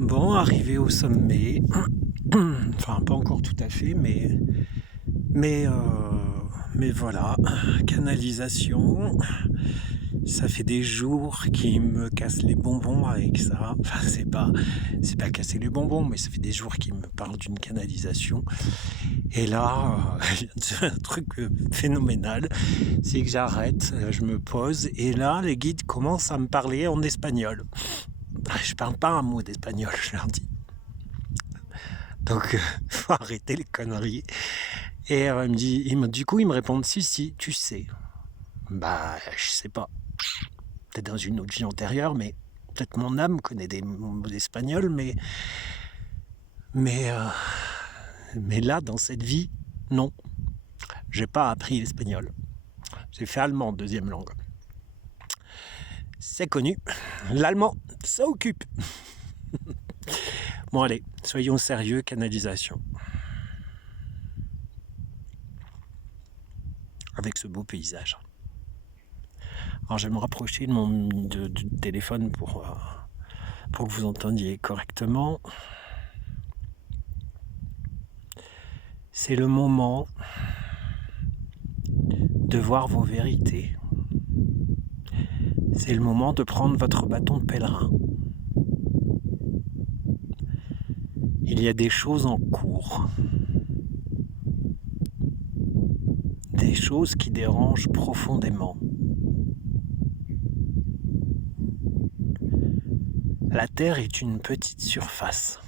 Bon, arrivé au sommet, enfin pas encore tout à fait, mais, heu, mais voilà, canalisation, ça fait des jours qu'il me casse les bonbons avec ça. Enfin c'est pas casser les bonbons, mais ça fait des jours qu'il me parle d'une canalisation et là, il vient de se faire un truc, phénoménal, c'est que j'arrête, je me pose et là, les guides commencent à me parler en espagnol. Je parle pas un mot d'espagnol, je leur dis. Donc, faut arrêter les conneries et du coup, ils me répondent: «Si, si, tu sais». Bah, je sais pas, peut-être dans une autre vie antérieure, mais peut-être mon âme connaît des mots d'espagnol, mais, heu, mais là, dans cette vie, non, j'ai pas appris l'espagnol. J'ai fait allemand, deuxième langue. C'est connu, l'allemand, ça occupe. Bon allez, soyons sérieux, canalisation. Avec ce beau paysage. Alors je vais me rapprocher du téléphone pour que vous entendiez correctement. C'est le moment de voir vos vérités. C'est le moment de prendre votre bâton de pèlerin. Il y a des choses en cours. Des choses qui dérangent profondément. La Terre est une petite surface.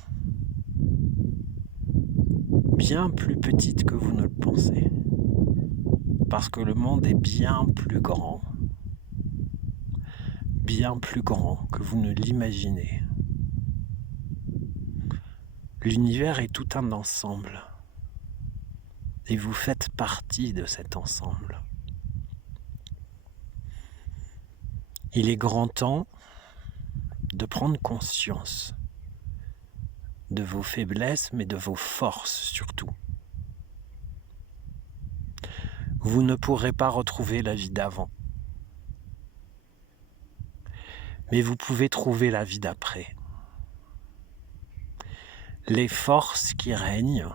Bien plus petite que vous ne le pensez. Parce que le monde est bien plus grand. Bien plus grand que vous ne l'imaginez. L'univers est tout un ensemble. Et vous faites partie de cet ensemble. Il est grand temps de prendre conscience de vos faiblesses, mais de vos forces surtout. Vous ne pourrez pas retrouver la vie d'avant, mais vous pouvez trouver la vie d'après. Les forces qui règnent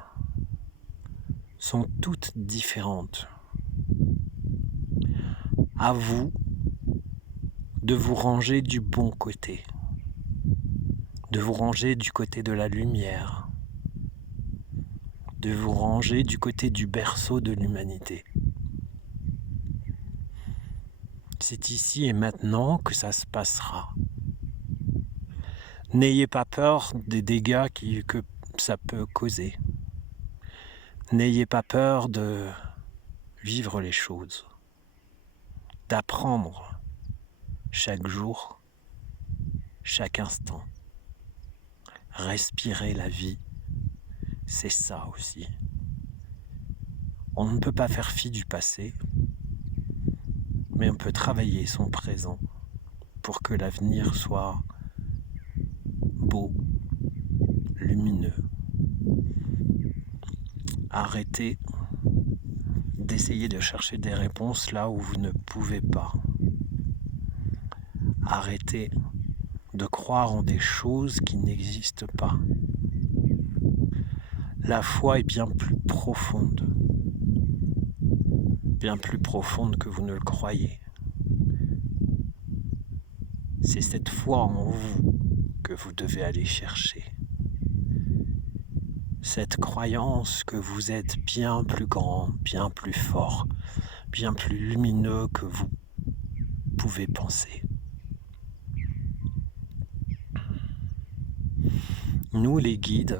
sont toutes différentes. À vous de vous ranger du bon côté, de vous ranger du côté de la lumière, de vous ranger du côté du berceau de l'humanité. C'est ici et maintenant que ça se passera. N'ayez pas peur des dégâts que ça peut causer. N'ayez pas peur de vivre les choses, d'apprendre chaque jour, chaque instant. Respirer la vie, c'est ça aussi. On ne peut pas faire fi du passé, mais on peut travailler son présent pour que l'avenir soit beau, lumineux. Arrêtez d'essayer de chercher des réponses là où vous ne pouvez pas. Arrêtez de croire en des choses qui n'existent pas. La foi est bien plus profonde que vous ne le croyez. C'est cette foi en vous que vous devez aller chercher. Cette croyance que vous êtes bien plus grand, bien plus fort, bien plus lumineux que vous pouvez penser. Nous, les guides,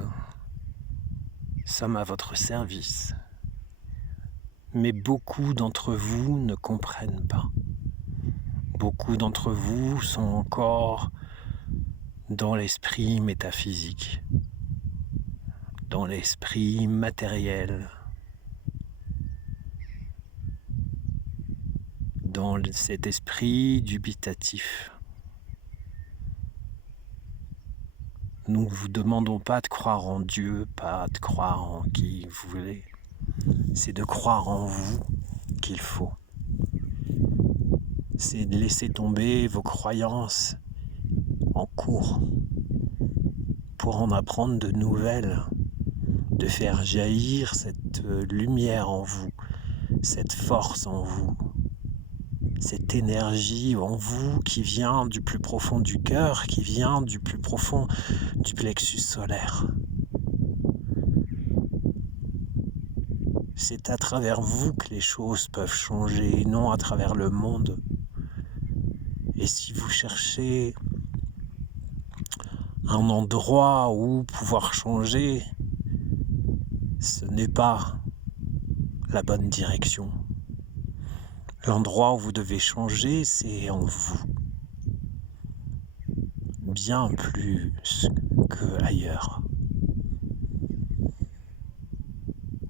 sommes à votre service. Mais beaucoup d'entre vous ne comprennent pas. Beaucoup d'entre vous sont encore dans l'esprit métaphysique, dans l'esprit matériel, dans cet esprit dubitatif. Nous ne vous demandons pas de croire en Dieu, pas de croire en qui vous voulez. C'est de croire en vous qu'il faut. C'est de laisser tomber vos croyances en cours. pour en apprendre de nouvelles, de faire jaillir cette lumière en vous, cette force en vous, cette énergie en vous qui vient du plus profond du cœur, qui vient du plus profond du plexus solaire. C'est à travers vous que les choses peuvent changer, non à travers le monde. Et si vous cherchez un endroit où pouvoir changer, ce n'est pas la bonne direction. L'endroit où vous devez changer, c'est en vous. Bien plus qu'ailleurs.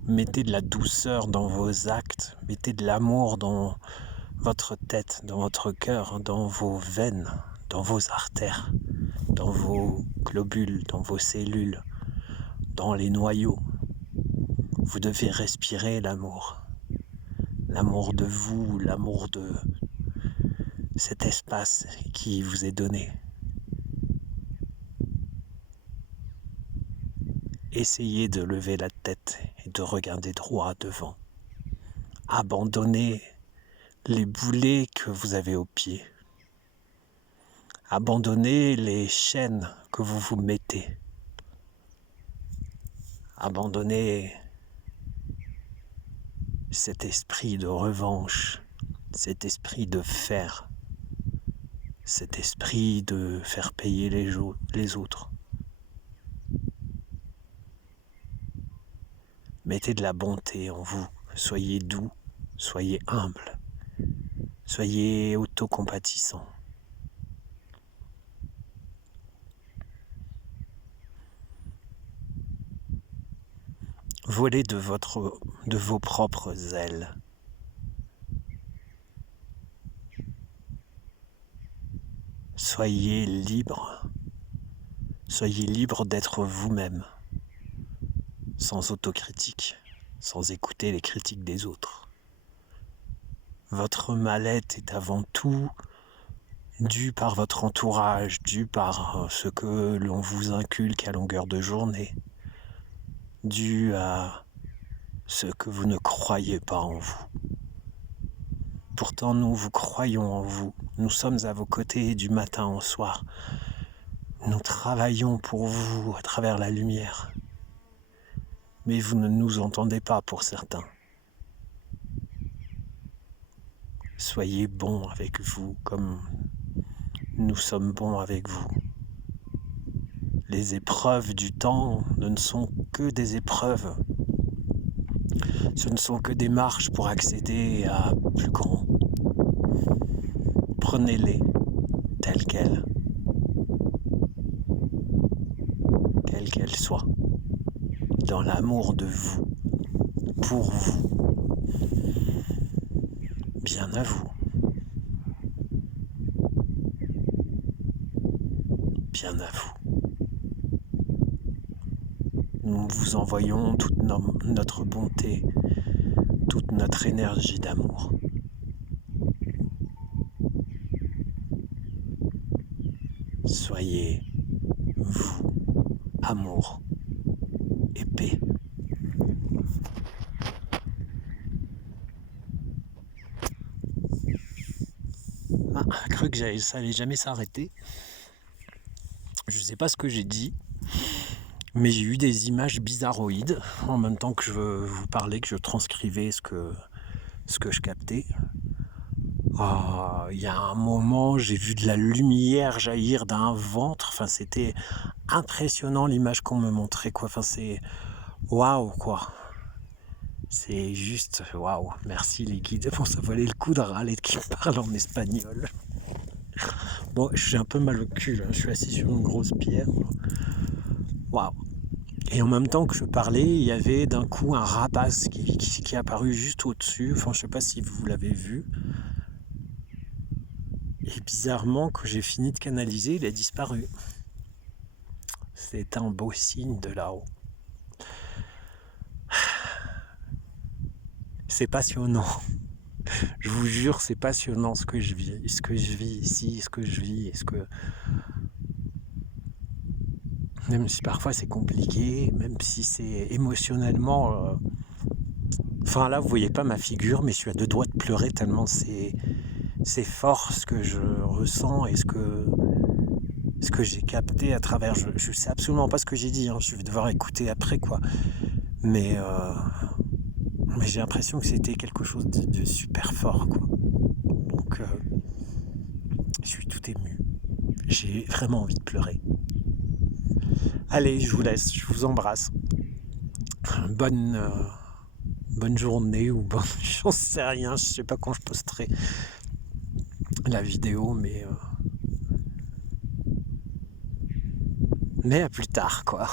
Mettez de la douceur dans vos actes, mettez de l'amour dans votre tête, dans votre cœur, dans vos veines, dans vos artères, dans vos globules, dans vos cellules, dans les noyaux. Vous devez respirer l'amour. L'amour de vous, l'amour de cet espace qui vous est donné. Essayez de lever la tête et de regarder droit devant. Abandonnez les boulets que vous avez aux pieds. Abandonnez les chaînes que vous vous mettez. Abandonnez cet esprit de revanche, cet esprit de faire, cet esprit de faire payer les autres. Mettez de la bonté en vous, soyez doux, soyez humble, soyez autocompatissant. Volez de vos propres ailes. Soyez libre d'être vous-même, sans autocritique, sans écouter les critiques des autres. Votre mal-être est avant tout dû par votre entourage, dû par ce que l'on vous inculque à longueur de journée, dû à ce que vous ne croyez pas en vous. Pourtant, nous vous croyons en vous. Nous sommes à vos côtés du matin au soir. Nous travaillons pour vous à travers la lumière. Mais vous ne nous entendez pas pour certains. Soyez bons avec vous comme nous sommes bons avec vous. Les épreuves du temps ne sont que des épreuves. Ce ne sont que des marches pour accéder à plus grand. Prenez-les telles qu'elles soient, dans l'amour de vous, pour vous. Bien à vous. Bien à vous. Nous vous envoyons toute notre bonté, toute notre énergie d'amour. Soyez, vous, amour et paix. J'ai cru que ça allait jamais s'arrêter. Je sais pas ce que j'ai dit, mais j'ai eu des images bizarroïdes en même temps que je vous parlais, que je transcrivais ce que je captais. Il y a un moment, j'ai vu de la lumière jaillir d'un ventre. Enfin, c'était impressionnant l'image qu'on me montrait, quoi. Enfin, c'est waouh, quoi. C'est juste waouh. Merci les guides. Bon, ça valait le coup de râler qui parle en espagnol. Bon, je suis un peu mal au cul, là. Je suis assis sur une grosse pierre. Waouh. Et en même temps que je parlais, il y avait d'un coup un rapace qui est apparu juste au-dessus. Enfin, je sais pas si vous l'avez vu. Et bizarrement, quand j'ai fini de canaliser, il a disparu. C'est un beau signe de là-haut. C'est passionnant. Je vous jure, c'est passionnant ce que je vis ici, ce que je vis, même si parfois c'est compliqué, même si c'est émotionnellement, enfin là vous voyez pas ma figure, mais je suis à 2 doigts de pleurer tellement c'est fort ce que je ressens et ce que j'ai capté à travers. Je sais absolument pas ce que j'ai dit, hein, je vais devoir écouter après quoi. Mais, mais j'ai l'impression que c'était quelque chose de super fort quoi. Donc je suis tout ému. J'ai vraiment envie de pleurer. Allez, je vous laisse, je vous embrasse. Bonne, bonne journée ou bonne... J'en sais rien, je sais pas quand je posterai la vidéo, mais à plus tard quoi.